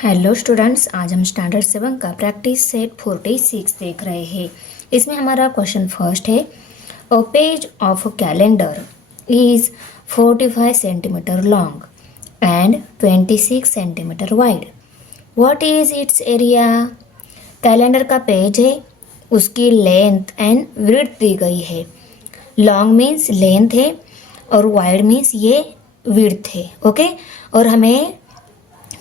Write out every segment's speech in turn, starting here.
Hello students, आज हम standard 7 का प्रैक्टिस सेट 46 देख रहे हैं। इसमें हमारा क्वेश्चन फर्स्ट है, a page of a calendar is 45 centimetre long and 26 centimetre wide. What is it's area? Calendar का पेज है, उसकी लेंथ एंड विड्थ दी गई है। लॉन्ग मीन्स लेंथ है और वाइड मीन्स ये विड्थ है। ओके, और हमें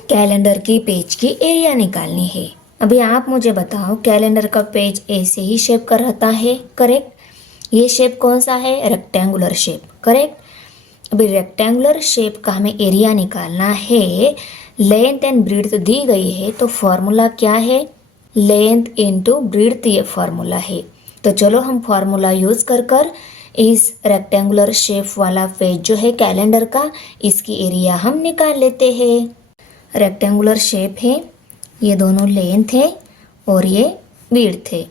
कैलेंडर की पेज की एरिया निकालनी है। अभी आप मुझे बताओ, कैलेंडर का पेज ऐसे ही शेप का रहता है, करेक्ट? ये शेप कौन सा है? Rectangular shape, correct. अभी रेक्टेंगुलर शेप का हमें एरिया निकालना है। लेंथ एंड ब्रीड्थ दी गई है, तो फॉर्मूला क्या है? लेंथ इंटू ब्रीड्थ, ये फॉर्मूला है। तो चलो हम फॉर्मूला यूज कर इस रेक्टेंगुलर शेप वाला पेज जो है कैलेंडर का, इसकी एरिया हम निकाल लेते हैं। रेक्टेंगुलर शेप है, ये दोनों लेंथ है और ये विड्थ है।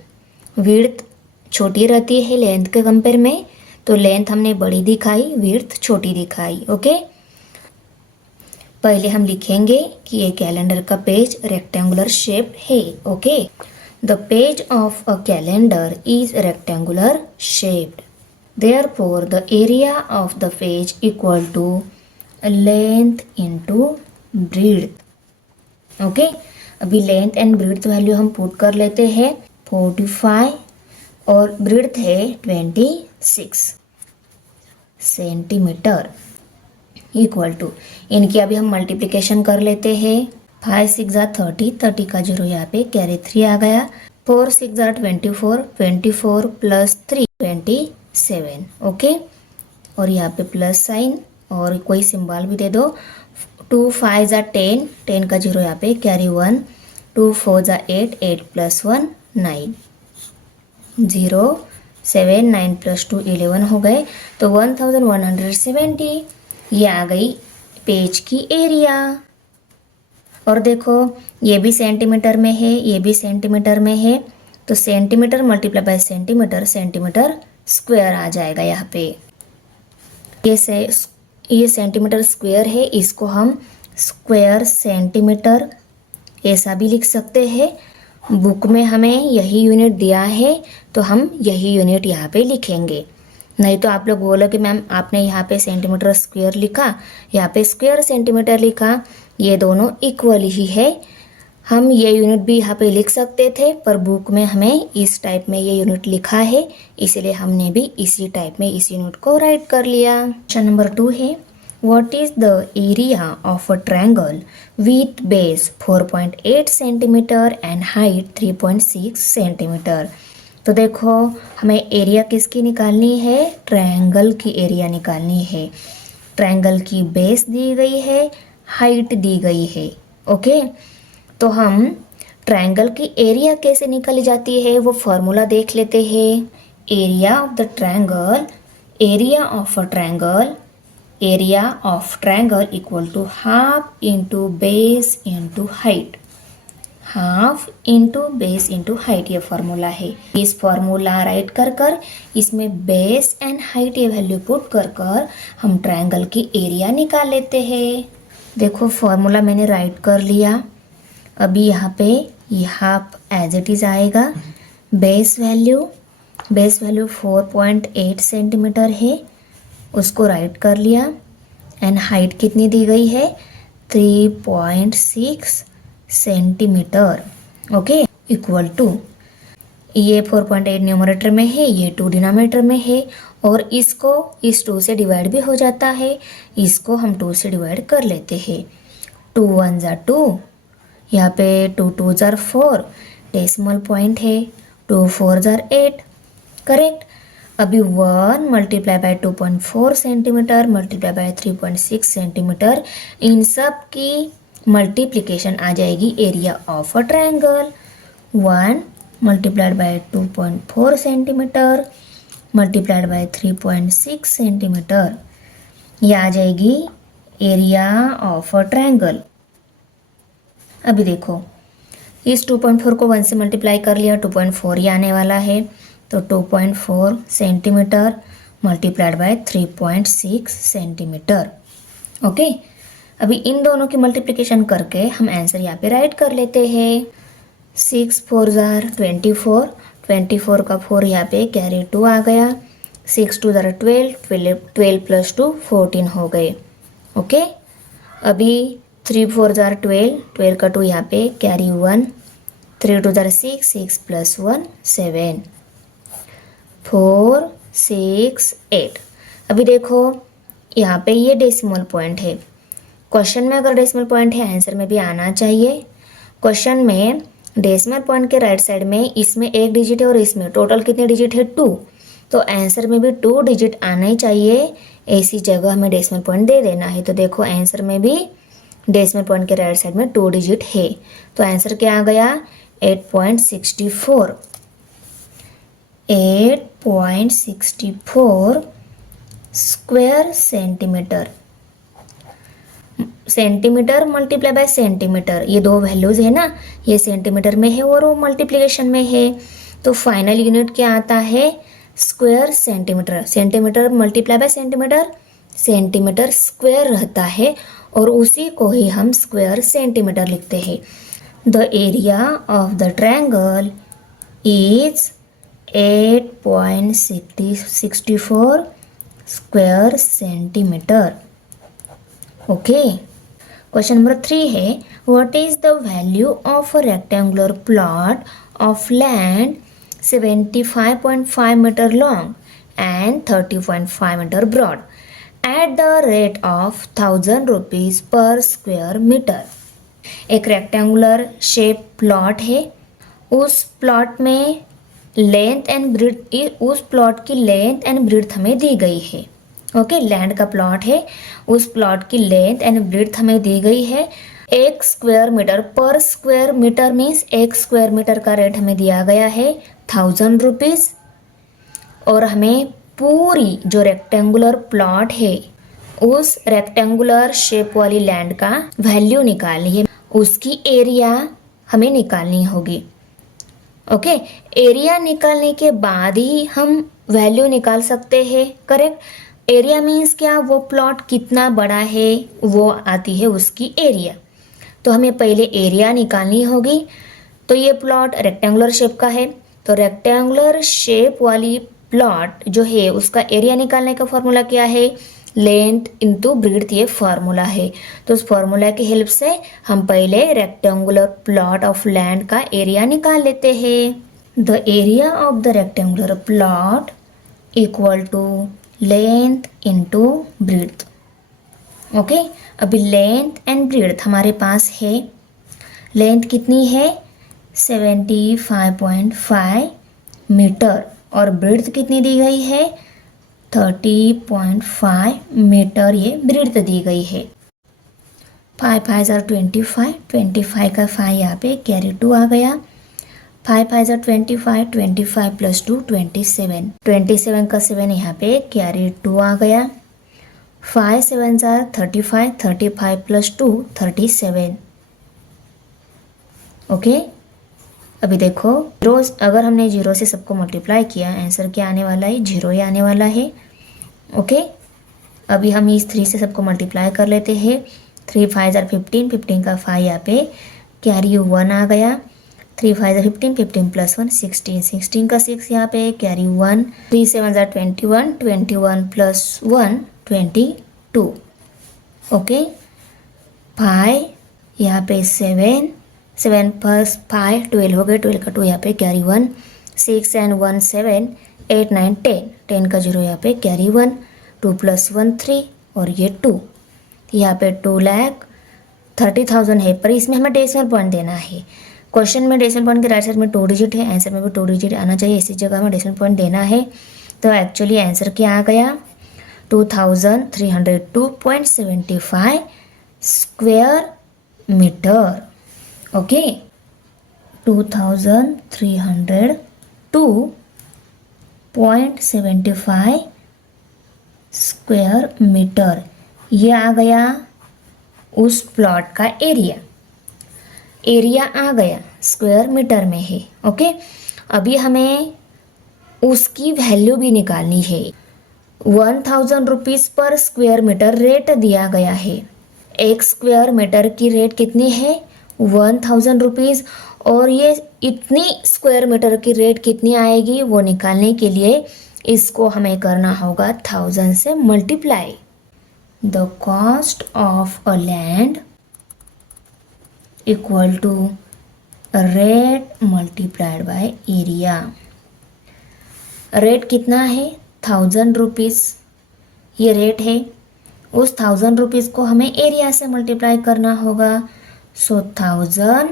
विड्थ छोटी रहती है लेंथ के कंपेयर में, तो लेंथ हमने बड़ी दिखाई, विड्थ छोटी दिखाई। ओके, पहले हम लिखेंगे कि ये कैलेंडर का पेज रेक्टेंगुलर शेप है। Okay, the page of a calendar is rectangular shaped, therefore the area of the page equal to length into breadth. Okay, अभी लेंथ एंड ब्रीड्थ वैल्यू हम पुट कर लेते हैं 45 और ब्रीड्थ है 26 सेंटीमीटर इक्वल टू, इनकी अभी हम मल्टीप्लिकेशन कर लेते हैं। 5 6 30, 30 का जीरो यहाँ पे कैरी 3 आ गया। 4 6 24, 24 प्लस 3 27। ओके, और यहाँ पे प्लस साइन और कोई सिंबल भी दे दो। 2 5 10, 10 का जीरो यहाँ पे कैरी 1। 2 4 8, 8 प्लस 1 9, 0 7 9 प्लस 2 11 हो गए, तो 1170 ये आ गई पेज की एरिया। और देखो, ये भी सेंटीमीटर में है, ये भी सेंटीमीटर में है, तो centimetre multiply by centimetre, centimetre square आ जाएगा यहाँ पे। ये सेंटीमीटर स्क्वायर है, इसको हम स्क्वायर सेंटीमीटर ऐसा भी लिख सकते हैं। बुक में हमें यही यूनिट दिया है, तो हम यही यूनिट यहाँ पे लिखेंगे। नहीं तो आप लोग बोलो कि मैम आपने यहाँ पे सेंटीमीटर स्क्वायर लिखा, यहाँ पे स्क्वायर सेंटीमीटर लिखा, ये दोनों इक्वल ही है। हम ये यूनिट भी यहाँ पे लिख सकते थे, पर बुक में हमें इस टाइप में ये यूनिट लिखा है, इसलिए हमने भी इसी टाइप में इस यूनिट को राइट कर लिया। क्वेश्चन नंबर 2 है, what is the area of a triangle with base 4.8 centimetre and height 3.6 centimetre. तो देखो, हमें एरिया किसकी निकालनी है? ट्रायंगल की एरिया निकालनी है। ट्रायंगल की बेस दी गई है, हाइट दी गई है। ओके, तो हम ट्रायंगल की एरिया कैसे निकाली जाती है वो फॉर्मूला देख लेते हैं। Area of the triangle, area of a triangle, area of triangle equal to half into base into height. Half into base into height, ये फॉर्मूला है। इस फॉर्मूला राइट कर इसमें बेस एंड हाइट ये वैल्यू पुट कर हम triangle की area निकाल लेते हैं। देखो, फॉर्मूला मैंने राइट कर लिया। अभी यहाँ पे ये हाफ एज इट इज आएगा। बेस वैल्यू 4.8 सेंटीमीटर है, उसको राइट कर लिया। एंड हाइट कितनी दी गई है? 3.6 सेंटीमीटर। ओके, इक्वल टू, ये 4.8 न्यूमरेटर में है, ये 2 डिनोमिनेटर में है, और इसको इस 2 से डिवाइड भी हो जाता है, इसको हम 2 से डिवाइड कर लेते हैं। 2 1 2, यहाँ पे 2 2 4, डेसिमल पॉइंट है। 2 4 8, करेक्ट। अभी 1 multiply by 2.4 centimetre multiply by 3.6 centimetre, इन सब की मल्टीप्लिकेशन आ जाएगी area of a triangle. 1 multiplied by 2.4 centimetre multiplied by 3.6 centimetre, ये आ जाएगी एरिया ऑफ अ ट्रायंगल। अभी देखो, इस 2.4 को 1 से मल्टीप्लाई कर लिया, 2.4 ये आने वाला है, तो 2.4 centimetre multiplied by 3.6 centimetre. Okay, अभी इन दोनों की मल्टीप्लिकेशन करके हम आंसर यहाँ पे राइट कर लेते हैं। 6 4 जार 24, 24 का 4 यहाँ पे कैरी 2 आ गया। 6 2 जार 12, 12 प्लस 2 14 हो गए। ओके, अभी 3 4 जार 12, 12 का 2 यहाँ पे कैरी 1, 3 2 जार 6, 6 प्लस 1 7, 4 6 8। अभी देखो यहाँ पे ये डेसिमल पॉइंट है। क्वेश्चन में अगर डेसिमल पॉइंट है आंसर में भी आना चाहिए। क्वेश्चन में डेसिमल पॉइंट के राइट साइड में इसमें एक डिजिट है और इसमें टोटल कितने डिजिट है 2, तो आंसर में भी 2 डिजिट आना ही चाहिए। ऐसी जगह हमें डेसिमल पॉइंट दे देना है। तो देखो आंसर में भी डेसिमल पॉइंट के राइट साइड में 2 डिजिट है। तो आंसर क्या आ गया 8.64। 8.64 square centimetre. Centimetre multiply by centimetre, ये दो वैल्यूज है ना, ये सेंटीमीटर में है और वो मल्टीप्लिकेशन में है। तो फाइनल यूनिट क्या आता है square centimetre. Centimetre multiply by centimetre, centimetre square रहता है और उसी को ही हम स्क्वायर सेंटीमीटर लिखते हैं। The area of the triangle is 8.64 square centimetre. Okay, question number 3 है what is the value of a rectangular plot of land 75.5 metre long and 30.5 metre broad at the rate of 1000 rupees per square metre. एक rectangular shape plot है, उस plot में length and breadth, उस plot की length and breadth हमें दी गई है। ओके, लैंड का प्लॉट है, उस प्लॉट की लेंथ एंड ब्रीथ हमें दी गई है। 1 square metre per square metre means 1 square metre का रेट हमें दिया गया है 1000 रुपीज। और हमें पूरी जो रेक्टेंगुलर प्लॉट है उस रेक्टेंगुलर शेप वाली लैंड का वैल्यू निकालनी है, उसकी एरिया हमें निकालनी होगी। ओके, एरिया निकालने के बाद ही हम वैल्यू निकाल सकते हैं। करेक्ट, एरिया मीन्स क्या, वो प्लॉट कितना बड़ा है वो आती है उसकी एरिया। तो हमें पहले एरिया निकालनी होगी। तो ये प्लॉट रेक्टेंगुलर शेप का है, तो रेक्टेंगुलर शेप वाली प्लॉट जो है उसका एरिया निकालने का फॉर्मूला क्या है, लेंथ इंटू ब्रीथ, ये फार्मूला है। तो उस फार्मूला की हेल्प से हम पहले रेक्टेंगुलर प्लॉट ऑफ लैंड का एरिया निकाल लेते हैं। The area of the rectangular plot equal to length into breadth. Okay, अभी लेंथ एंड ब्रीथ हमारे पास है। लेंथ कितनी है 75.5 मीटर और ब्रीथ कितनी दी गई है 30.5 मीटर, ये ब्रीथ दी गई है। 5 5 are 25, 25 का 5 यहाँ पे कैरी 2 आ गया। 5 5 are 25, 25 प्लस 2 27, 27 का 7 यहाँ पे कैरी 2 आ गया। 5 7 are 35, 35 प्लस 2 37। ओके, अभी देखो रोज अगर हमने 0 से सबको मल्टीप्लाई किया आंसर क्या आने वाला है 0 ही आने वाला है। ओके, अभी हम इस 3 से सबको मल्टीप्लाई कर लेते हैं। 3 5 are 15, 15 का 5 यहाँ पे कैरी 1 आ गया। 3 5 are 15, 15 प्लस 1 16, 16 का 6 यहाँ पे कैरी 1। 3 7 are 21, 21 plus 1 22। ओके, 5 यहाँ पे 7, 7 प्लस 5 12 हो गए, 12 का 2 यहाँ पे कैरी 1। 6 and 1 7, 8 9 10, 10 का 0 यहाँ पे कैरी 1। 2 प्लस 1 3 और ये 2, यहाँ पे 2,30,000 है, पर इसमें हमें डेसिमल पॉइंट देना है। क्वेश्चन में डेसिमल पॉइंट के राइट साइड में 2 डिजिट है, आंसर में भी 2 डिजिट आना चाहिए, इसी जगह हमें डेसिमल पॉइंट देना है। तो एक्चुअली आंसर क्या आ गया 2302.75 square metre. Okay, 2302.75 square metre, ये आ गया उस प्लॉट का एरिया। एरिया आ गया स्क्वायर मीटर में है। ओके, अभी हमें उसकी वैल्यू भी निकालनी है। 1000 रुपीज़ पर स्क्वायर मीटर रेट दिया गया है। एक स्क्वायर मीटर की रेट कितनी है 1000 रुपीज़, और ये इतनी स्क्वायर मीटर की रेट कितनी आएगी वो निकालने के लिए इसको हमें करना होगा 1000 से multiply. The cost of a land equal to rate multiplied by area. Rate कितना है 1000 रुपीज़, ये रेट है। उस 1000 रुपीज़ को हमें एरिया से मल्टीप्लाई करना होगा। सो 1000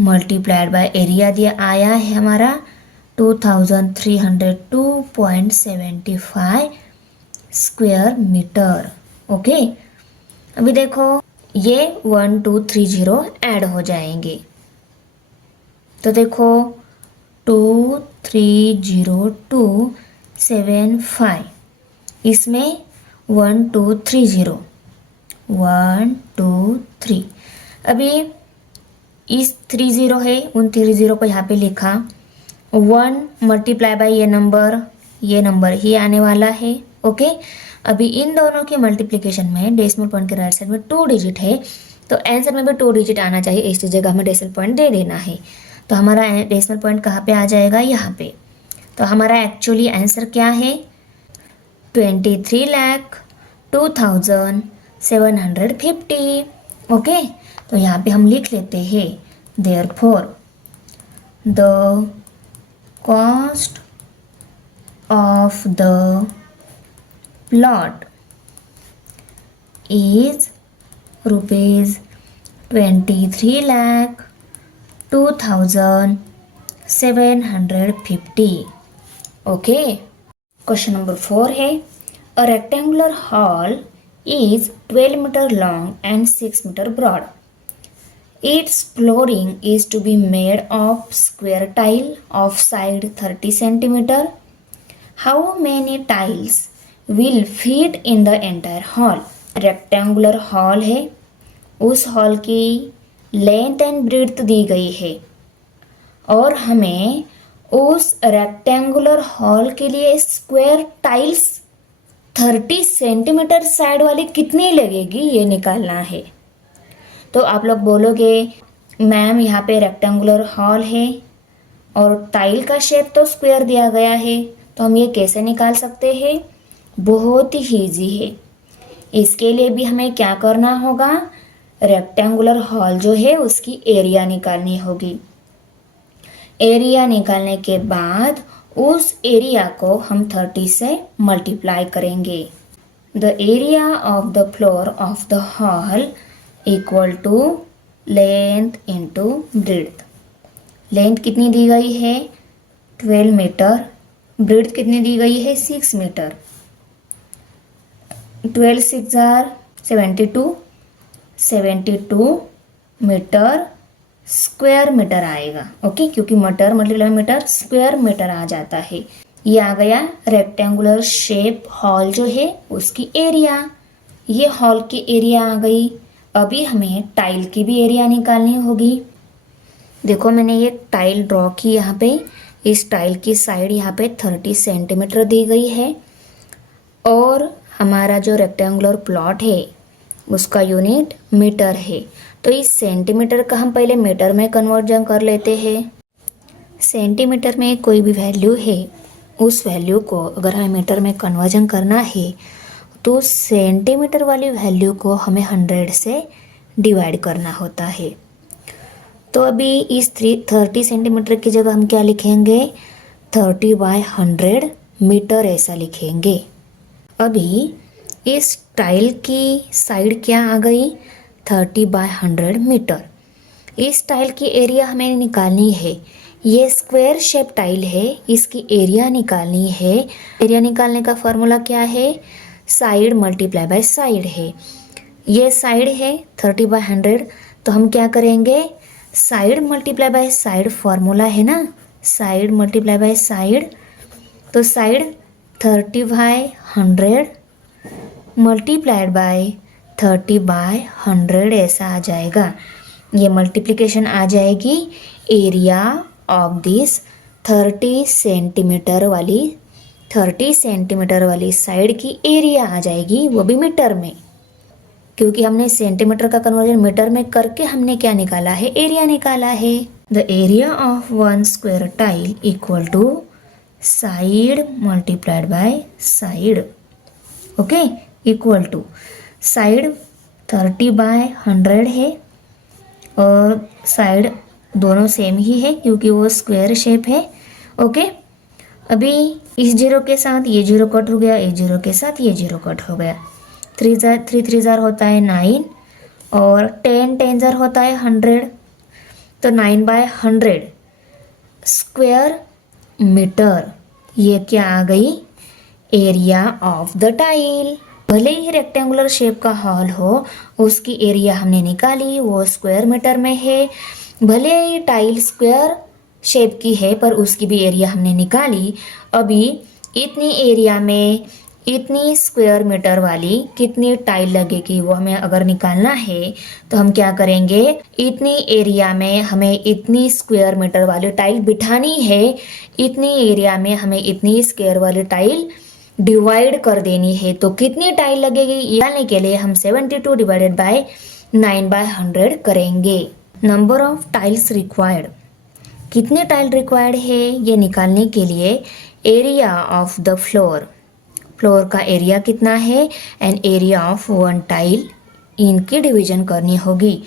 मल्टीप्लाइड बाय एरिया दिया आया है हमारा 2302.75 स्क्वायर मीटर। ओके, अभी देखो ये 1230 ऐड हो जाएंगे, तो देखो 230275, इसमें 1230 123। अभी इस 30 है, उन 30 को यहाँ पे लिखा, 1 मल्टीप्लाई बाय ये नंबर ही आने वाला है। ओके, अभी इन दोनों के मल्टीप्लिकेशन में डेसिमल पॉइंट के राइट साइड में 2 डिजिट है, तो आंसर में भी 2 डिजिट आना चाहिए, इस जगह हमें डेसिमल पॉइंट दे देना है। तो हमारा डेसिमल पॉइंट कहाँ पे आ जाएगा, यहाँ पे। तो हमारा एक्चुअली आंसर क्या है 23,02,750। ओके, तो यहाँ पे हम लिख लेते हैं therefore the cost of the plot is ₹23,02,750। Okay, question number 4 है, a rectangular hall is 12 meter long and 6 meter broad. Its flooring is to be made of square tile of side 30 centimeter. How many tiles will fit in the entire hall? Rectangular hall है, उस hall की length and breadth दी गई है और हमें उस rectangular hall के लिए स्क्वायर टाइल्स 30 सेंटीमीटर साइड वाली कितनी लगेगी ये निकालना है। तो आप लोग बोलोगे मैम यहाँ पे रेक्टेंगुलर हॉल है और टाइल का शेप तो स्क्वायर दिया गया है, तो हम ये कैसे निकाल सकते हैं, बहुत ही ईजी है। इसके लिए भी हमें क्या करना होगा, रेक्टेंगुलर हॉल जो है उसकी एरिया निकालनी होगी। एरिया निकालने के बाद उस एरिया को हम 30 से मल्टीप्लाई करेंगे। The area of the floor of the hall equal to length into breadth. Length कितनी दी गई है 12 मीटर, ब्रेड्थ कितनी दी गई है 6 मीटर। 12 6 72 मीटर स्क्वायर मीटर आएगा। ओके, क्योंकि metre multiply metre square metre आ जाता है। ये आ गया रेक्टेंगुलर शेप हॉल जो है उसकी एरिया, ये हॉल की एरिया आ गई। अभी हमें टाइल की भी एरिया निकालनी होगी। देखो मैंने ये टाइल ड्रॉ की यहाँ पे, इस टाइल की साइड यहाँ पे 30 सेंटीमीटर दी गई है और हमारा जो रेक्टेंगुलर प्लॉट है उसका यूनिट मीटर है, तो इस सेंटीमीटर का हम पहले मीटर में कन्वर्जन कर लेते हैं। सेंटीमीटर में कोई भी वैल्यू है, उस वैल्यू को अगर हमें मीटर में कन्वर्जन करना है तो सेंटीमीटर वाली वैल्यू को हमें 100 से डिवाइड करना होता है। तो अभी इस 30 सेंटीमीटर की जगह हम क्या लिखेंगे 30/100 मीटर ऐसा लिखेंगे। अभी इस टाइल की साइड क्या आ गई 30/100 मीटर। इस टाइल की एरिया हमें निकालनी है, ये स्क्वायर शेप टाइल है, इसकी एरिया निकालनी है। एरिया निकालने का फॉर्मूला क्या है, साइड मल्टीप्लाई बाय साइड है। ये साइड है 30/100, तो हम क्या करेंगे side multiply by side formula है ना, साइड मल्टीप्लाई बाय साइड, तो साइड 30/100 मल्टीप्लाइड बाय 30/100 ऐसा आ जाएगा। ये मल्टीप्लिकेशन आ जाएगी एरिया ऑफ दिस 30 सेंटीमीटर वाली साइड की एरिया आ जाएगी, वो भी मीटर में। क्योंकि हमने सेंटीमीटर का कन्वर्जन मीटर में करके हमने क्या निकाला है, एरिया निकाला है। The area of 1 square tile equal to side multiplied by side. Okay, equal to side 30/100 है और साइड दोनों सेम ही है क्योंकि वो स्क्वायर शेप है। ओके, अभी इस जीरो के साथ ये जीरो कट हो गया, इस जीरो के साथ ये जीरो कट हो गया। 3 जार होता है 9 और 10 जार होता है 100, तो 9/100 स्क्वायर मीटर, ये क्या आ गई, एरिया ऑफ द टाइल। भले ही रेक्टेंगुलर शेप का हॉल हो, उसकी एरिया हमने निकाली, वो स्क्वायर मीटर में है। भले ही टाइल स्क्वायर शेप की है पर उसकी भी एरिया हमने निकाली। अभी इतनी एरिया में इतनी स्क्वायर मीटर वाली कितनी टाइल लगेगी वो हमें अगर निकालना है तो हम क्या करेंगे, इतनी एरिया में हमें इतनी स्क्वायर मीटर वाली टाइल बिठानी है, इतनी एरिया में हमें इतनी स्क्वायर वाली टाइल डिवाइड कर देनी है। तो कितनी टाइल लगेगी निकालने के लिए हम 72 डिवाइडेड बाय 9/100 करेंगे। नंबर ऑफ टाइल्स रिक्वायर्ड, कितने टाइल रिक्वायर्ड है ये निकालने के लिए area of the floor, floor का एरिया कितना है एंड एरिया ऑफ 1 टाइल, इनकी डिवीजन करनी होगी।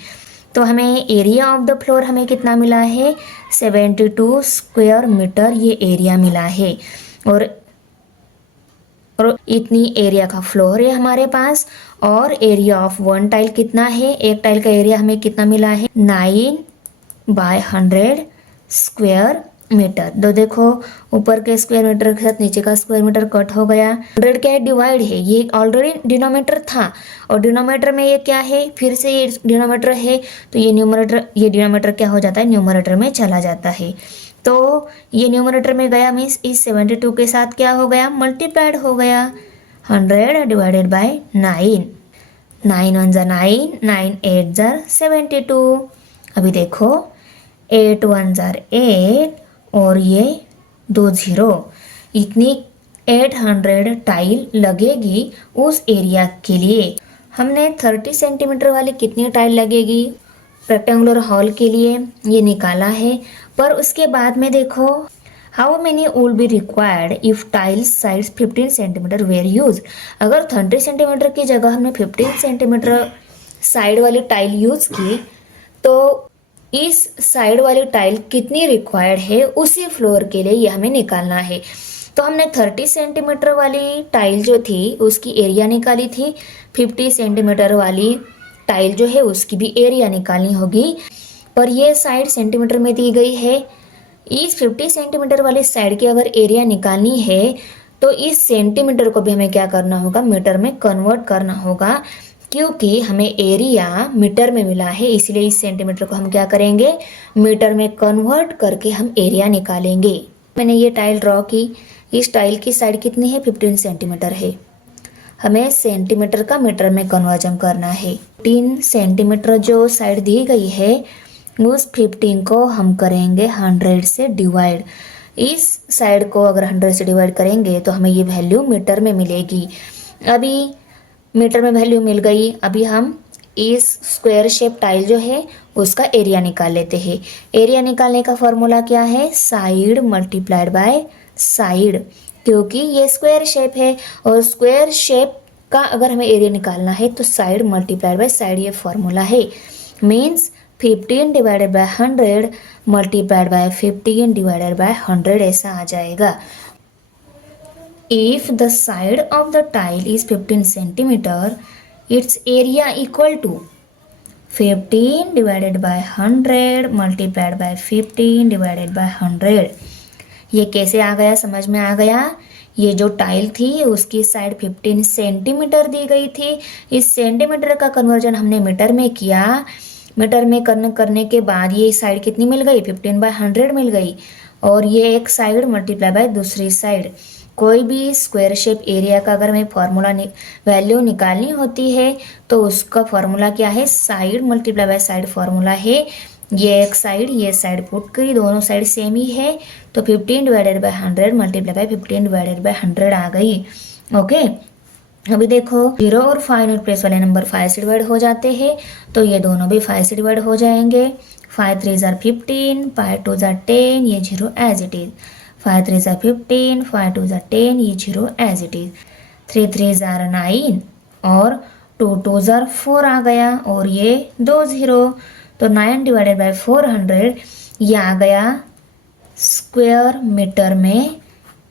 तो हमें एरिया ऑफ द फ्लोर हमें कितना मिला है, 72 स्क्वायर मीटर ये एरिया मिला है और इतनी एरिया का फ्लोर है हमारे पास। और एरिया ऑफ 1 टाइल कितना है, एक टाइल का एरिया हमें कितना मिला है, 9/100 स्क्वायर मीटर। तो देखो ऊपर के स्क्वायर मीटर के साथ नीचे का स्क्वायर मीटर कट हो गया। 100 क्या है, डिवाइड है, ये ऑलरेडी डिनोमिनेटर था और डिनोमिनेटर में ये क्या है, फिर से ये डिनोमिनेटर है तो ये न्यूमरेटर, ये डिनोमिनेटर क्या हो जाता है, न्यूमरेटर में चला जाता है। तो ये न्यूमरेटर में गया मीन्स इस 72 के साथ क्या हो गया, मल्टीप्लाइड हो गया। 100 डिवाइडेड बाय 9, 9 1 ज़ा 9, 9 8 ज़ा 72। अभी देखो 8 1 ज़ा 8 और ये 2 0, इतनी 800 टाइल लगेगी उस एरिया के लिए। हमने 30 सेंटीमीटर वाली कितनी टाइल लगेगी रेक्टेंगुलर हॉल के लिए ये निकाला है। पर उसके बाद में देखो how many would be required if tiles sides 15 centimetre were use. अगर 30 सेंटीमीटर की जगह हमने 15 सेंटीमीटर साइड वाली टाइल यूज की तो इस साइड वाली टाइल कितनी रिक्वायर्ड है उसी फ्लोर के लिए ये हमें निकालना है। तो हमने 30 सेंटीमीटर वाली टाइल जो थी उसकी एरिया निकाली थी, 50 सेंटीमीटर वाली टाइल जो है उसकी भी एरिया निकालनी होगी। पर ये साइड सेंटीमीटर में दी गई है। इस 50 सेंटीमीटर वाली साइड की अगर एरिया निकालनी है तो इस सेंटीमीटर को भी हमें क्या करना होगा, मीटर में कन्वर्ट करना होगा, क्योंकि हमें एरिया मीटर में मिला है, इसलिए इस सेंटीमीटर को हम क्या करेंगे, मीटर में कन्वर्ट करके हम एरिया निकालेंगे। मैंने ये टाइल ड्रॉ की, इस टाइल की साइड कितनी है, 15 सेंटीमीटर है। हमें सेंटीमीटर का मीटर में कन्वर्जन करना है। 15 सेंटीमीटर जो साइड दी गई है उस 15 को हम करेंगे 100 से डिवाइड। इस साइड को अगर 100 से डिवाइड करेंगे तो हमें ये वैल्यू मीटर में मिलेगी। अभी मीटर में वैल्यू मिल गई। अभी हम इस स्क्वायर शेप टाइल जो है उसका एरिया निकाल लेते हैं। एरिया निकालने का फॉर्मूला क्या है, साइड मल्टीप्लाइड बाय साइड, क्योंकि ये स्क्वायर शेप है और स्क्वायर शेप का अगर हमें एरिया निकालना है तो साइड मल्टीप्लाइड बाय साइड ये फॉर्मूला है। Means 15 divided by 100 multiplied by 15 divided by 100 ऐसा आ जाएगा। If the side of the tile is 15 centimeter, its area equal to 15 divided by 100 multiplied by 15 divided by 100। ये कैसे आ गया, समझ में आ गया। ये जो टाइल थी उसकी साइड 15 सेंटीमीटर दी गई थी। इस सेंटीमीटर का कन्वर्जन हमने मीटर में किया। मीटर में करने के बाद ये साइड कितनी मिल गई, 15/100 मिल गई। और ये एक साइड मल्टीप्लाई बाय दूसरी साइड। कोई भी स्क्वायर शेप एरिया का अगर हमें फॉर्मूला वैल्यू निकालनी होती है तो उसका फॉर्मूला क्या है, side multiply by side formula है। ये एक साइड ये साइड पुट करी, दोनों साइड सेम ही है तो 15 divided by 100 multiply by 15 divided by 100 आ गई। ओके, अभी देखो 0 और 5 यूनिट प्लेस वाले नंबर 5 से डिवाइड हो जाते हैं, तो ये दोनों भी 5 से डिवाइड हो जाएंगे। 5 3 जार 15, 5 2 जार 10, ये 0 एज इट इज। 5 3 जार 15, 5 2 जार 10, ये 0 एज इट इज। 3 3 जार 9 और 2 2 जार 4 आ गया और ये 2 0, तो 9 डिवाइडेड बाई 400 ये आ गया स्क्वायर मीटर में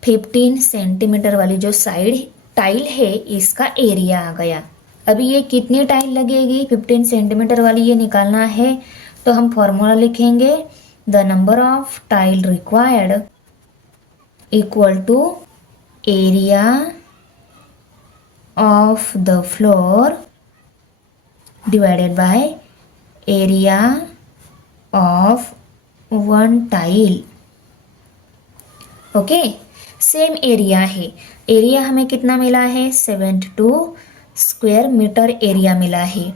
15 सेंटीमीटर वाली जो साइड टाइल है इसका एरिया आ गया। अभी ये कितनी टाइल लगेगी 15 सेंटीमीटर वाली ये निकालना है, तो हम फॉर्मूला लिखेंगे the number of tile required equal to area of the floor divided by area of one tile. Okay, same area है। एरिया हमें कितना मिला है 72 स्क्वायर मीटर एरिया मिला है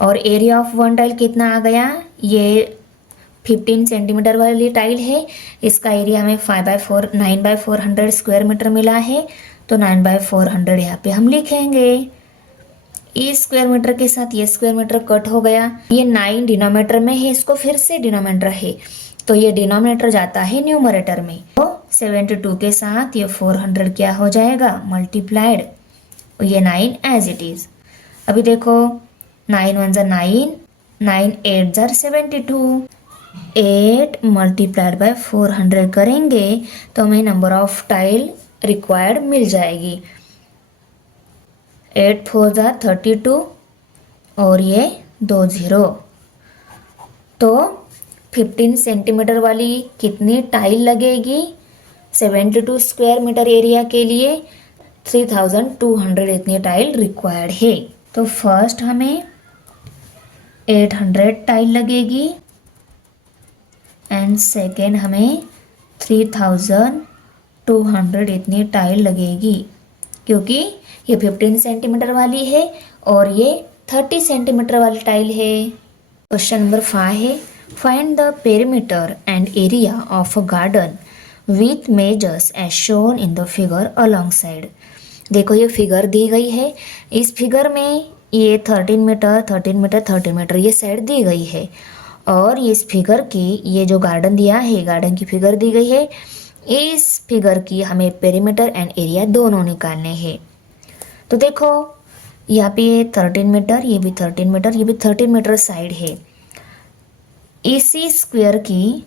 और एरिया ऑफ वन टाइल कितना आ गया, ये 15 सेंटीमीटर वाली टाइल है, इसका एरिया हमें 9/400 स्क्वायर मीटर मिला है, तो 9/400 यहाँ पे हम लिखेंगे। इस स्क्वायर मीटर के साथ ये स्क्वायर मीटर कट हो गया, ये 9 डिनोमिनेटर में है, इसको फिर से डिनोमिनेटर है तो ये डिनोमिनेटर जाता है न्यूमरेटर में, तो 72 के साथ ये 400 क्या हो जाएगा मल्टीप्लाइड, ये 9 एज इट इज। अभी देखो 9 1 जार 9, 9 8 जार 72, 8 मल्टीप्लाइड बाय 400 करेंगे तो हमें नंबर ऑफ टाइल रिक्वायर्ड मिल जाएगी। 8 4 जार 32 और ये 2 0, तो 15 सेंटीमीटर वाली कितनी टाइल लगेगी 72 स्क्वायर मीटर एरिया के लिए 3200 इतनी टाइल रिक्वायर्ड है। तो फर्स्ट हमें 800 टाइल लगेगी एंड सेकेंड हमें 3200 इतनी टाइल लगेगी, क्योंकि ये 15 सेंटीमीटर वाली है और ये 30 सेंटीमीटर वाली टाइल है। क्वेश्चन नंबर 5 है find the perimeter and area of a garden with measures as shown in the figure alongside. देखो ये फिगर दी गई है, इस फिगर में ये 13 मीटर 13 मीटर 13 मीटर ये साइड दी गई है और इस फिगर की ये जो गार्डन दिया है गार्डन की फिगर दी गई है, इस फिगर की हमें पेरीमीटर एंड एरिया दोनों निकालने हैं। तो देखो यहाँ पे ये 13 मीटर ये भी 13 मीटर ये भी 13 मीटर साइड है। इसी स्क्वायर की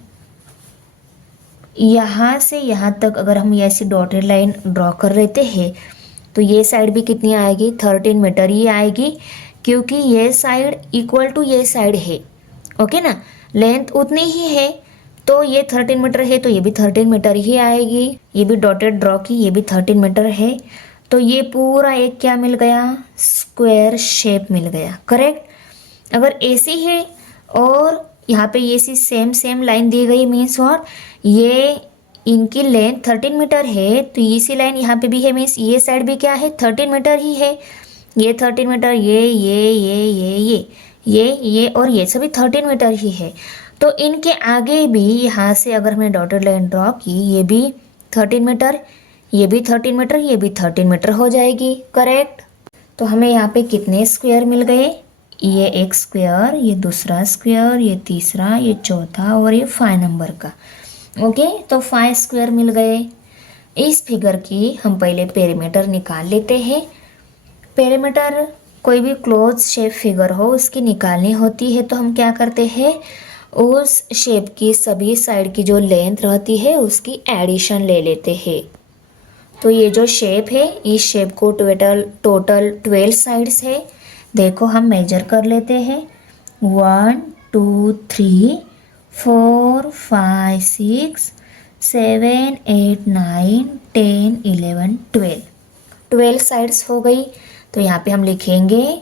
यहाँ से यहाँ तक अगर हम ऐसी डॉटेड लाइन ड्रॉ कर लेते हैं तो ये साइड भी कितनी आएगी 13 मीटर ही आएगी, क्योंकि ये साइड इक्वल टू ये साइड है। ओके ना, लेंथ उतनी ही है, तो ये 13 मीटर है तो ये भी 13 मीटर ही आएगी। ये भी डॉटेड ड्रॉ की ये भी 13 मीटर है, तो ये पूरा एक क्या मिल गया स्क्वायर शेप मिल गया। करेक्ट। अगर ऐसी है और यहाँ पे ये सी सेम लाइन दी गई मीन्स और ये इनकी लेंथ 13 मीटर है, तो इसी लाइन यहाँ पे भी है मीन्स ये साइड भी क्या है 13 मीटर ही है। ये 13 मीटर ये और ये सभी 13 मीटर ही है, तो इनके आगे भी यहाँ से अगर हमने डॉटेड लाइन ड्रॉ की ये भी 13 मीटर ये भी 13 मीटर ये भी 13 मीटर हो जाएगी। करेक्ट। तो हमें यहाँ पे कितने स्क्वायर मिल गए, ये एक स्क्वायर ये दूसरा स्क्वायर ये तीसरा ये चौथा और ये 5 नंबर का। ओके, तो 5 स्क्वायर मिल गए। इस फिगर की हम पहले पेरीमीटर निकाल लेते हैं। पेरीमीटर कोई भी क्लोज शेप फिगर हो उसकी निकालनी होती है, तो हम क्या करते हैं उस शेप की सभी साइड की जो लेंथ रहती है उसकी एडिशन ले लेते हैं। तो ये जो शेप है इस शेप को टोटल 12 साइड्स है। देखो हम मेजर कर लेते हैं 1 2 3 4 5 6 7 8 9 10 11 12 साइड्स हो गई। तो यहाँ पे हम लिखेंगे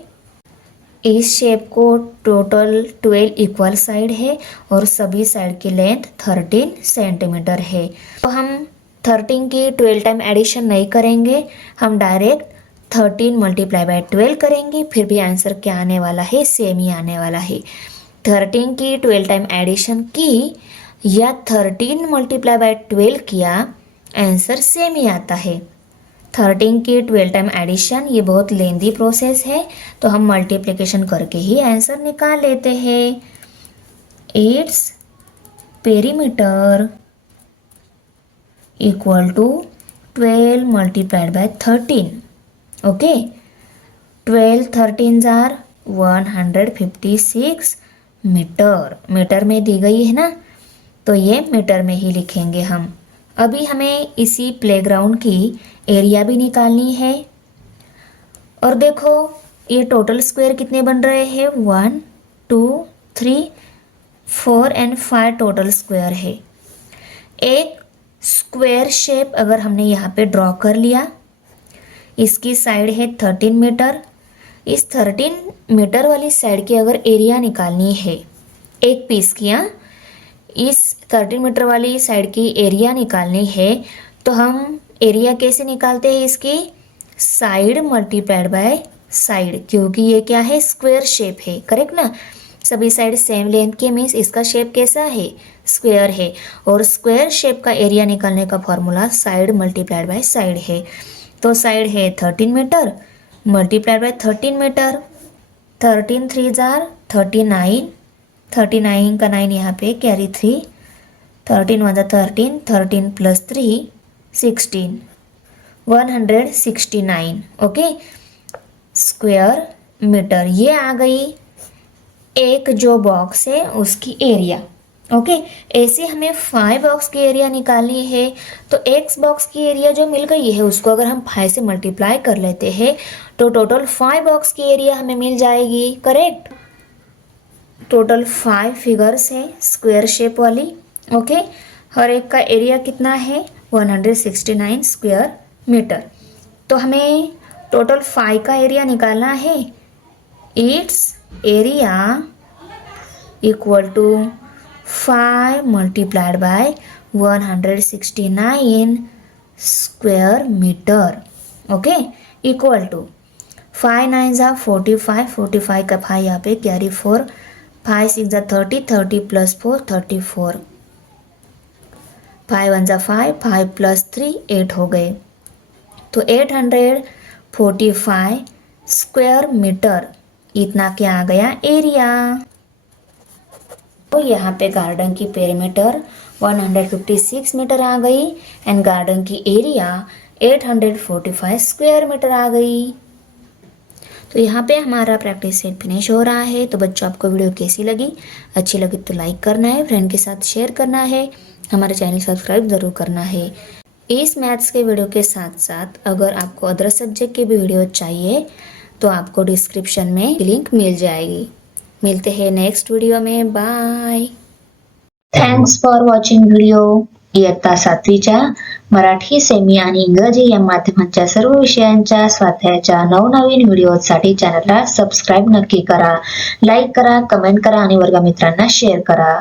इस शेप को टोटल 12 इक्वल साइड है और सभी साइड की लेंथ 13 सेंटीमीटर है। तो हम 13 की 12 टाइम एडिशन नहीं करेंगे, हम डायरेक्ट 13 मल्टीप्लाई बाय 12 करेंगे, फिर भी आंसर क्या आने वाला है सेम ही आने वाला है। 13 की 12 टाइम एडिशन की या 13 मल्टीप्लाई बाय 12 किया आंसर सेम ही आता है। 13 की 12 टाइम एडिशन, ये बहुत लेंदी प्रोसेस है, तो हम मल्टीप्लिकेशन करके ही आंसर निकाल लेते हैं। Its perimeter equal to 12 multiplied by 13। Okay, 12 13 are 156 metre. Metre में दी गई है ना, तो ये मीटर में ही लिखेंगे हम। अभी हमें इसी प्लेग्राउंड की एरिया भी निकालनी है। और देखो ये टोटल स्क्वायर कितने बन रहे हैं, 1 2 3 4 एंड 5 टोटल स्क्वायर है। एक स्क्वायर शेप अगर हमने यहाँ पे ड्रॉ कर लिया, इसकी साइड है 13 मीटर। इस 13 मीटर वाली साइड की अगर एरिया निकालनी है एक पीस की, इस 13 मीटर वाली साइड की एरिया निकालनी है, तो हम एरिया कैसे निकालते हैं, इसकी साइड मल्टीप्लाइड बाय साइड, क्योंकि ये क्या है, स्क्वायर शेप है, करेक्ट ना। सभी साइड सेम लेंथ के मीन्स इसका शेप कैसा है, स्क्वायर है। और स्क्वायर शेप का एरिया निकालने का formula side multiplied by side है। तो साइड है 13 मीटर मल्टीप्लाइड बाय 13 मीटर। 13 3 जार 39, 39 का 9 यहाँ पे carry 3, 13 1 13, 13 plus 3 16, 169 okay square metre. ये आ गई एक जो बॉक्स है उसकी एरिया। ओके, ऐसे हमें 5 बॉक्स की एरिया निकालनी है। तो एक्स बॉक्स की एरिया जो मिल गई है उसको अगर हम 5 से मल्टीप्लाई कर लेते हैं तो टोटल 5 बॉक्स की एरिया हमें मिल जाएगी, करेक्ट। टोटल 5 फिगर्स है स्क्वायर शेप वाली। ओके, हर एक का एरिया कितना है, 169 स्क्वायर मीटर। तो हमें टोटल 5 का एरिया निकालना है। Its area equal to 5 multiplied by 169 square metre. Okay, equal to 5 9 जा 45, 45 का 5 यहाँ पे कैरी 4, 5 6 जा 30, 30 प्लस 4 34, 5 1 जा 5, 5 प्लस 3 8 हो गए। तो 845 स्क्वायर मीटर इतना क्या आ गया एरिया। तो यहाँ पे गार्डन की पेरीमीटर 156 मीटर आ गई एंड गार्डन की एरिया 845 स्क्वायर मीटर आ गई। तो यहाँ पे हमारा प्रैक्टिस सेट फिनिश हो रहा है। तो बच्चों आपको वीडियो कैसी लगी, अच्छी लगी तो लाइक करना है, फ्रेंड के साथ शेयर करना है, हमारे चैनल सब्सक्राइब ज़रूर करना है। इस मैथ्स के वीडियो के साथ साथ अगर आपको अदर सब्जेक्ट के भी वीडियो चाहिए तो आपको डिस्क्रिप्शन में लिंक मिल जाएगी। मिलते हैं नेक्स्ट वीडियो में, bye. Thanks for watching video. इयत्ता 7वीच्या मराठी, सेमी आणि इंग्रजी या माध्यमांच्या सर्व विषयांच्या स्वाध्यायाच्या नवनवीन व्हिडिओसाठी चॅनलला सबस्क्राईब नक्की करा, लाईक करा, कमेंट करा आणि वर्गमित्रांना शेअर करा।